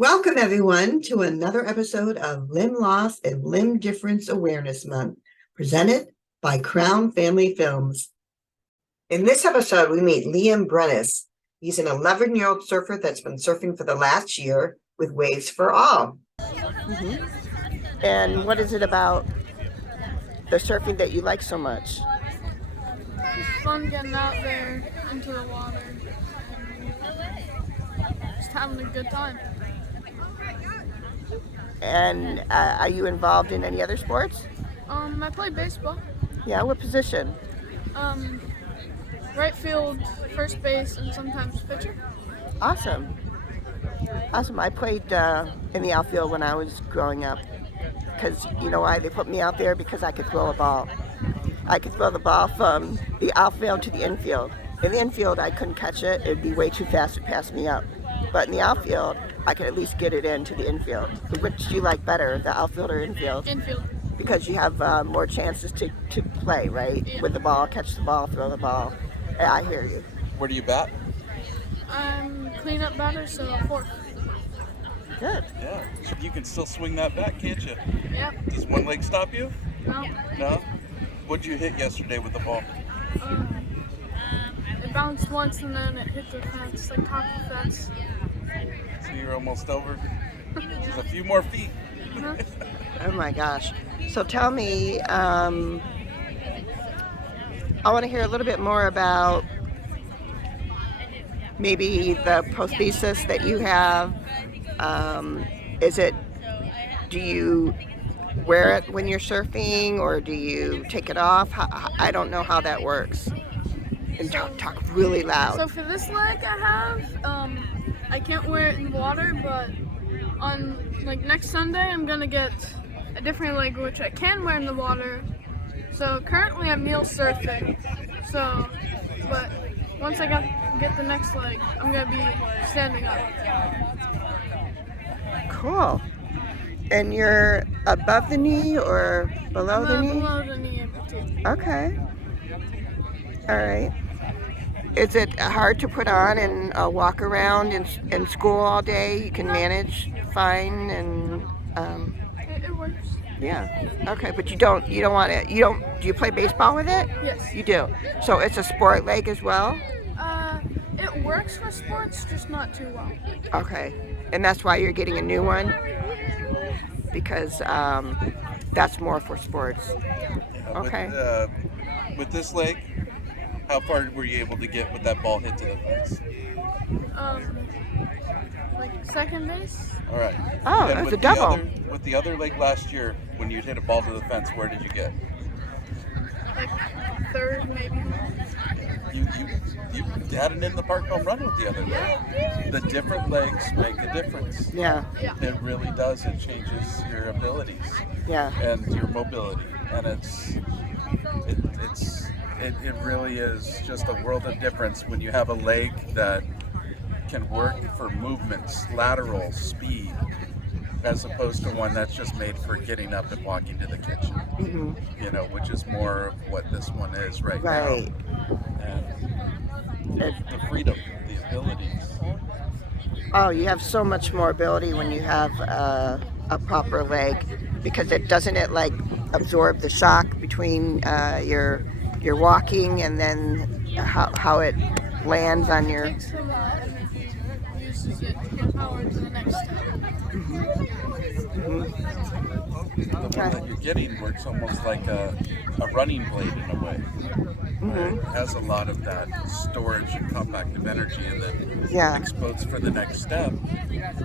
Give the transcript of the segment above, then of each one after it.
Welcome, everyone, to another episode of Limb Loss and Limb Difference Awareness Month, presented by Crown Family Films. In this episode, we meet Liam Brennis. He's an 11-year-old surfer that's been surfing for the last year with Waves4All. And what is it about the surfing that you like so much? It's fun getting out there into the water and just having a good time. And are you involved in any other sports? I play baseball. Yeah, what position? Right field, first base, and sometimes pitcher. Awesome. I played in the outfield when I was growing up. Because you know why they put me out there? Because I could throw a ball. I could throw the ball from the outfield to the infield. In the infield, I couldn't catch it. It'd be way too fast to pass me up. But in the outfield, I could at least get it into the infield. Which do you like better, the outfield or infield? Infield. Because you have more chances to play, right? Yeah. With the ball, catch the ball, throw the ball. Yeah, I hear you. Where do you bat? I'm cleanup batter, so fourth. Good. Yeah, you can still swing that bat, can't you? Yeah. Does one leg stop you? No. No? What'd you hit yesterday with the ball? It bounced once and then it hit the fence, like top of the fence. So you're almost over? Just a few more feet. Uh-huh. Oh my gosh. So tell me, I want to hear a little bit more about maybe the prosthesis that you have. Do you wear it when you're surfing or do you take it off? I don't know how that works. And talk really loud. So for this leg I have, I can't wear it in the water, but on next Sunday I'm gonna get a different leg which I can wear in the water. So currently I'm kneel surfing. But once I get the next leg, I'm gonna be standing up. Cool. And you're above the knee or below the knee? Below the knee amputee. Okay. All right. Is it hard to put on and walk around in school all day? You can manage fine and It works. yeah. Okay, but you don't want it. Do you play baseball with it? Yes. You do. So it's a sport leg as well? It works for sports, just not too well. Okay. And that's why you're getting a new one? Because that's more for sports. Okay. With this leg, how far were you able to get with that ball hit to the fence? Second base. All right. Oh, And that's with a double. With the other leg last year, when you hit a ball to the fence, where did you get? Third maybe. You had an in the park home run with the other leg. The different legs make a difference. Yeah. Yeah. It really does. It changes your abilities Yeah. and your mobility, and it really is just a world of difference when you have a leg that can work for movements, lateral speed, as opposed to one that's just made for getting up and walking to the kitchen. Mm-hmm. Which is more of what this one is right Right. now. And the freedom, the abilities. Oh, you have so much more ability when you have a proper leg, because it doesn't absorb the shock between your walking and then how it lands on your. Takes some energy and uses it to get power to the next step. The one that you're getting works almost like a running blade in a way. Mm-hmm. It has a lot of that storage and compact of energy, and then Yeah. explodes for the next step,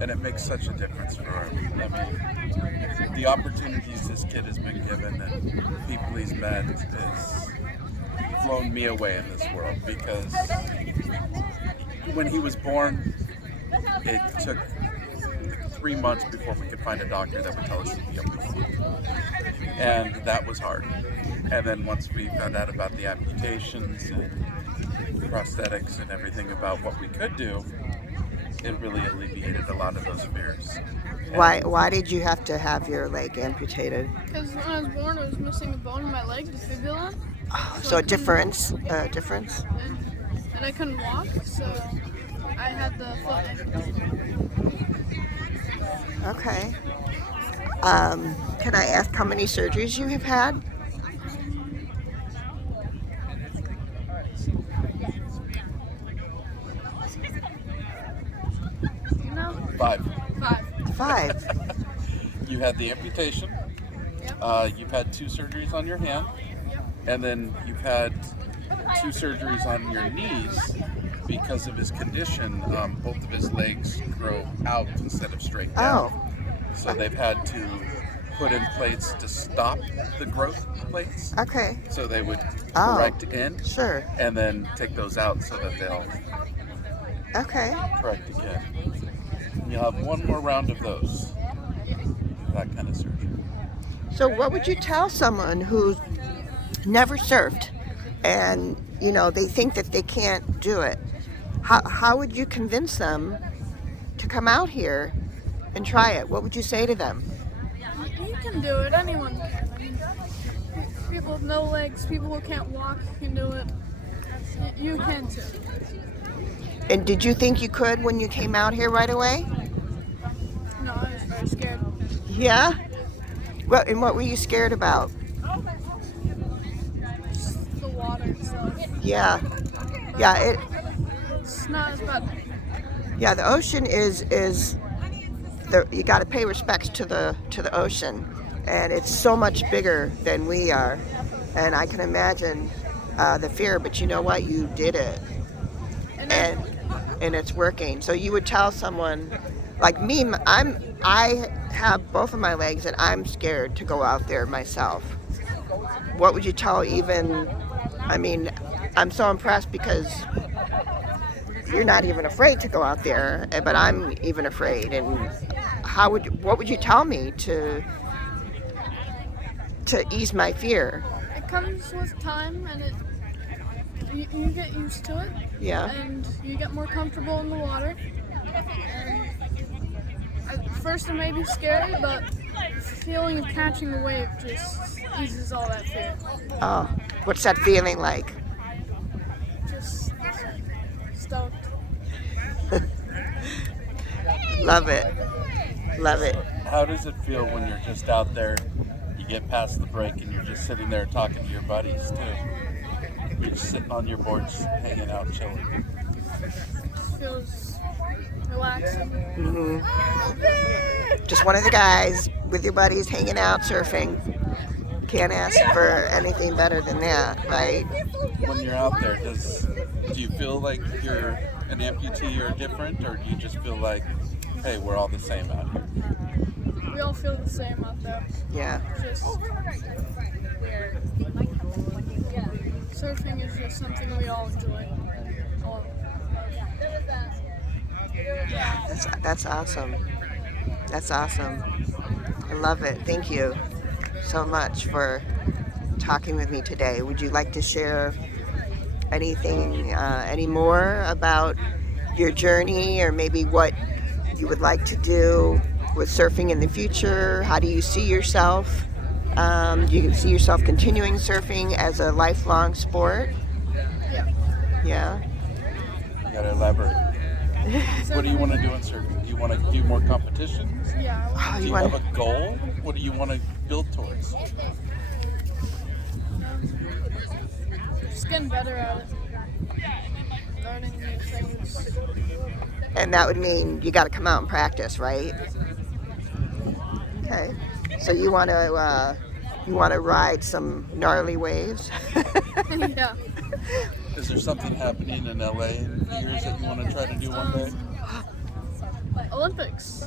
and it makes such a difference for him. I mean, the opportunities this kid has been given and people he's met has blown me away in this world, because when he was born, it took 3 months before we could find a doctor that would tell us he'd be able to walk. And that was hard. And then once we found out about the amputations and prosthetics and everything about what we could do, it really alleviated a lot of those fears. Why did you have to have your leg amputated? Because when I was born, I was missing a bone in my leg, the fibula. So a difference? Difference? And I couldn't walk, so I had the foot amputated. Okay. Can I ask how many surgeries you have had? No, 5. 5. 5. You had the amputation. Yep. You've had 2 surgeries on your hand, and then you've had 2 surgeries on your knees because of his condition. Both of his legs grow out instead of straight down. Oh, So they've had to put in plates to stop the growth plates. okay. So they would Oh. correct in Sure. and then take those out so that they'll Okay. correct again. And you'll have one more round of those. That kind of surgery. So what would you tell someone who's never surfed and, you know, they think that they can't do it? How would you convince them to come out here and try it? What would you say to them? You can do it. Anyone can. I mean, people with no legs, people who can't walk can do it. You can too. And did you think you could when you came out here right away? No, I was very scared. Yeah? Well, and what were you scared about? Just the water and stuff. Yeah. Yeah, It's not as bad. yeah, the ocean is you got to pay respects to the ocean, and it's so much bigger than we are, and I can imagine the fear. But you know what? You did it, and it's working. So you would tell someone like me, I have both of my legs, and I'm scared to go out there myself. What would you tell even? I mean, I'm so impressed because you're not even afraid to go out there, but I'm even afraid. And what would you tell me to ease my fear? It comes with time, and you get used to it. Yeah. And you get more comfortable in the water. And at first it may be scary, but the feeling of catching a wave just eases all that fear. Oh, what's that feeling like? Just stoked. Love it. Love it. How does it feel when you're just out there, you get past the break and you're just sitting there talking to your buddies too? You're just sitting on your boards, hanging out, chilling. Feels relaxing. Just one of the guys with your buddies hanging out, surfing. Can't ask for anything better than that, right? When you're out there, do you feel like you're an amputee or different, or do you just feel like, hey, we're all the same out here? We all feel the same out there. Yeah. Just surfing is just something we all enjoy. All That's awesome. That's awesome. I love it. Thank you so much for talking with me today. Would you like to share anything, any more about your journey, or maybe what you would like to do with surfing in the future? How do you see yourself? Do you see yourself continuing surfing as a lifelong sport? Yeah. Yeah. You gotta elaborate. What do you want to do in surfing? Do you want to do more competitions? Yeah. Oh, Do you have a goal? What do you want to build towards? Just getting better at it. Learning new things. And that would mean you got to come out and practice, right? Okay. So you want to ride some gnarly waves? Yeah. Is there something happening in LA in years that you want to try to do one day? Olympics.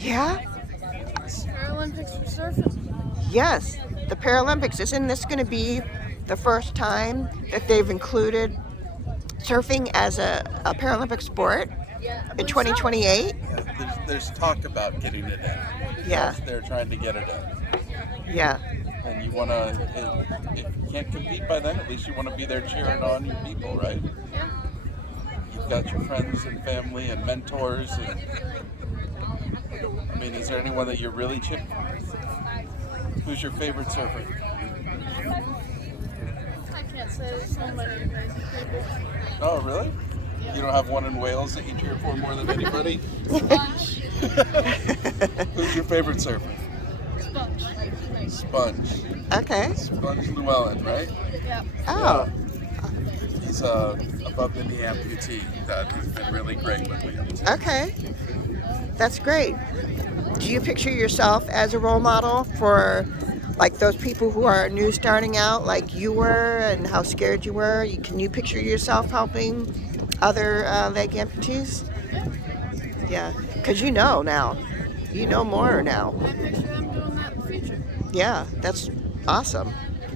Yeah. Paralympics for surfing. Yes. The Paralympics. Isn't this going to be the first time that they've included surfing as a Paralympic sport in 2028? Yeah, there's talk about getting it in. Yeah. They're trying to get it in. Yeah. And you want to, if you can't compete by then, at least you want to be there cheering on your people, right? Yeah. You've got your friends and family and mentors. And, I mean, is there anyone that you're really cheering for? Who's your favorite surfer? I can't say there's so many amazing people. Oh, really? Yeah. You don't have one in Wales that you cheer for more than anybody? Splash. favorite surfer? Sponge. Sponge. Okay. Sponge Llewellyn, right? Yeah. Oh, He's above the knee amputee that has been really great with me. okay. That's great. Do you picture yourself as a role model for like those people who are new starting out like you were and how scared you were? Can you picture yourself helping other leg amputees? Yeah, because you know now. You know more now. I picture them doing that in the future. Yeah, that's awesome.